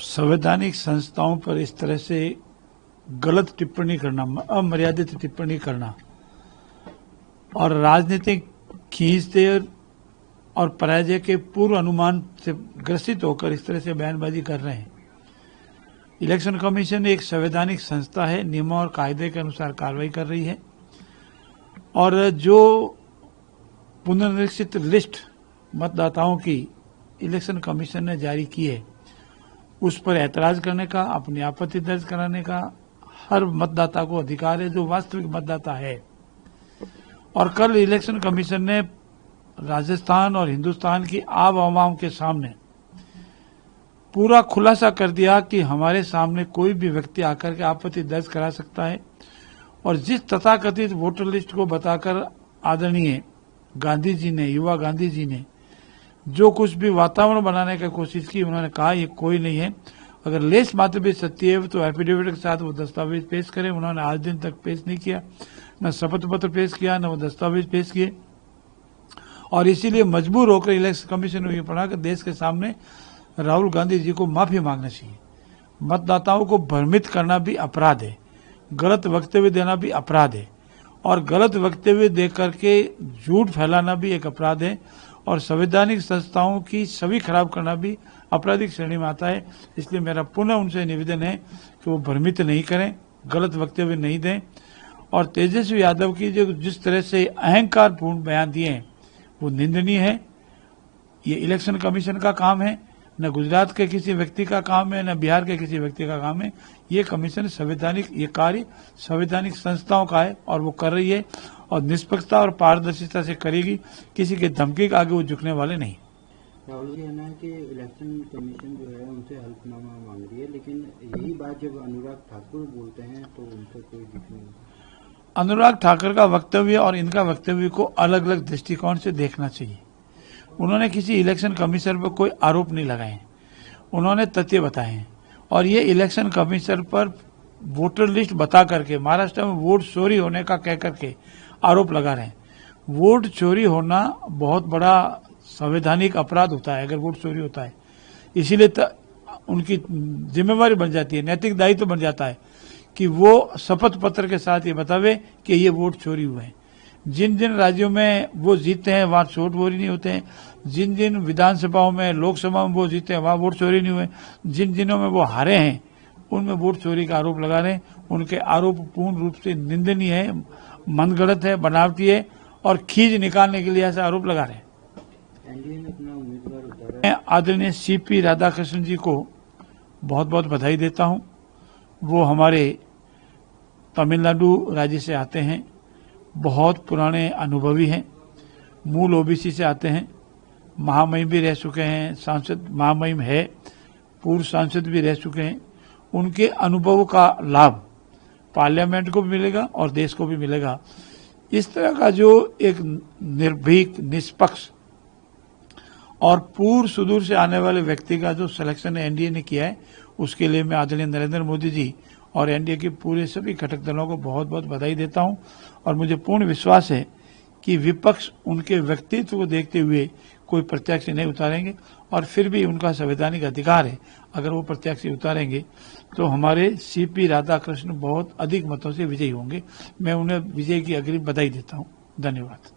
संवैधानिक संस्थाओं पर इस तरह से गलत टिप्पणी करना, अमर्यादित टिप्पणी करना और राजनीतिक खींचते और पराजय के पूर्व अनुमान से ग्रसित होकर इस तरह से बयानबाजी कर रहे हैं। इलेक्शन कमीशन एक संवैधानिक संस्था है, नियमों और कायदे के अनुसार कार्रवाई कर रही है और जो पुनर्निरीक्षित लिस्ट मतदाताओं की इलेक्शन कमीशन ने जारी की है उस पर ऐतराज करने का, अपनी आपत्ति दर्ज कराने का हर मतदाता को अधिकार है जो वास्तविक मतदाता है। और कल इलेक्शन कमीशन ने राजस्थान और हिंदुस्तान की आवाम के सामने पूरा खुलासा कर दिया कि हमारे सामने कोई भी व्यक्ति आकर के आपत्ति दर्ज करा सकता है और जिस तथाकथित वोटर लिस्ट को बताकर आदरणीय गांधी जी ने, युवा गांधी जी ने जो कुछ भी वातावरण बनाने की कोशिश की, उन्होंने कहा ये कोई नहीं है, अगर लेस मात्र भी सत्य है तो एफिडेविट के साथ वो दस्तावेज पेश करें। उन्होंने आज दिन तक पेश नहीं किया, न शपथ पत्र पेश किया, न वो दस्तावेज पेश किए और इसीलिए मजबूर होकर इलेक्शन कमीशन ने ये पढ़ा कि देश के सामने राहुल गांधी जी को माफी मांगना चाहिए। मतदाताओं को भ्रमित करना भी अपराध है, गलत वक्तव्य देना भी अपराध है और गलत वक्तव्य दे करके झूठ फैलाना भी एक अपराध है और संवैधानिक संस्थाओं की छवि खराब करना भी आपराधिक श्रेणी में आता है। इसलिए मेरा पुनः उनसे निवेदन है कि वो भ्रमित नहीं करें, गलत वक्तव्य नहीं दें और तेजस्वी यादव की जो जिस तरह से अहंकारपूर्ण बयान दिए हैं वो निंदनीय है। ये इलेक्शन कमीशन का काम है, न गुजरात के किसी व्यक्ति का काम है, न बिहार के किसी व्यक्ति का काम है। ये कमीशन संवैधानिक, ये कार्य संवैधानिक संस्थाओं का है और वो कर रही है और निष्पक्षता और पारदर्शिता से करेगी। किसी के धमकी के आगे वो झुकने वाले नहीं। राहुल जी कहना है कि इलेक्शन कमीशन जो है उनसे हल्फनामा मांग रही है, लेकिन यही बात जब अनुराग ठाकुर बोलते हैं तो उनसे कोई दिक्कत नहीं। अनुराग ठाकुर का वक्तव्य और इनका वक्तव्य को अलग अलग दृष्टिकोण से देखना चाहिए। उन्होंने किसी इलेक्शन कमीशन पर कोई आरोप नहीं लगाए, उन्होंने तथ्य बताए हैं और ये इलेक्शन कमीशन पर वोटर लिस्ट बता करके महाराष्ट्र में वोट चोरी होने का कह करके आरोप लगा रहे हैं। वोट चोरी होना बहुत बड़ा संवैधानिक अपराध होता है अगर वोट चोरी होता है, इसीलिए उनकी जिम्मेवारी बन जाती है, नैतिक दायित्व बन जाता है कि वो शपथ पत्र के साथ ये बतावे कि ये वोट चोरी हुए हैं। जिन जिन राज्यों में वो जीतते हैं वहाँ वोट चोरी नहीं होते हैं, जिन जिन विधानसभाओं में, लोकसभा में वो जीते हैं वहाँ वोट चोरी नहीं हुए, जिन जिनों में वो हारे हैं उनमें वोट चोरी का आरोप लगा रहे हैं। उनके आरोप पूर्ण रूप से निंदनीय है, मनगढ़ंत है, बनावटी है और खींच निकालने के लिए ऐसे आरोप लगा रहे हैं। मैं आदरणीय सीपी राधाकृष्णन जी को बहुत बहुत बधाई देता हूँ। वो हमारे तमिलनाडु राज्य से आते हैं, बहुत पुराने अनुभवी हैं, मूल ओबीसी से आते हैं, महामहिम भी रह चुके हैं, सांसद महामहिम है, पूर्व सांसद भी रह चुके हैं। उनके अनुभव का लाभ पार्लियामेंट को भी मिलेगा और देश को भी मिलेगा। इस तरह का जो एक निर्भीक, निष्पक्ष और पूर्व सुदूर से आने वाले व्यक्ति का जो सिलेक्शन एनडीए ने किया है उसके लिए मैं आदरणीय नरेंद्र मोदी जी और एनडीए के पूरे सभी घटक दलों को बहुत बहुत बधाई देता हूं और मुझे पूर्ण विश्वास है कि विपक्ष उनके व्यक्तित्व को देखते हुए कोई प्रत्याशी नहीं उतारेंगे और फिर भी उनका संवैधानिक अधिकार है, अगर वो प्रत्याशी उतारेंगे तो हमारे सीपी राधाकृष्णन बहुत अधिक मतों से विजयी होंगे। मैं उन्हें विजय की अग्रिम बधाई देता हूँ। धन्यवाद।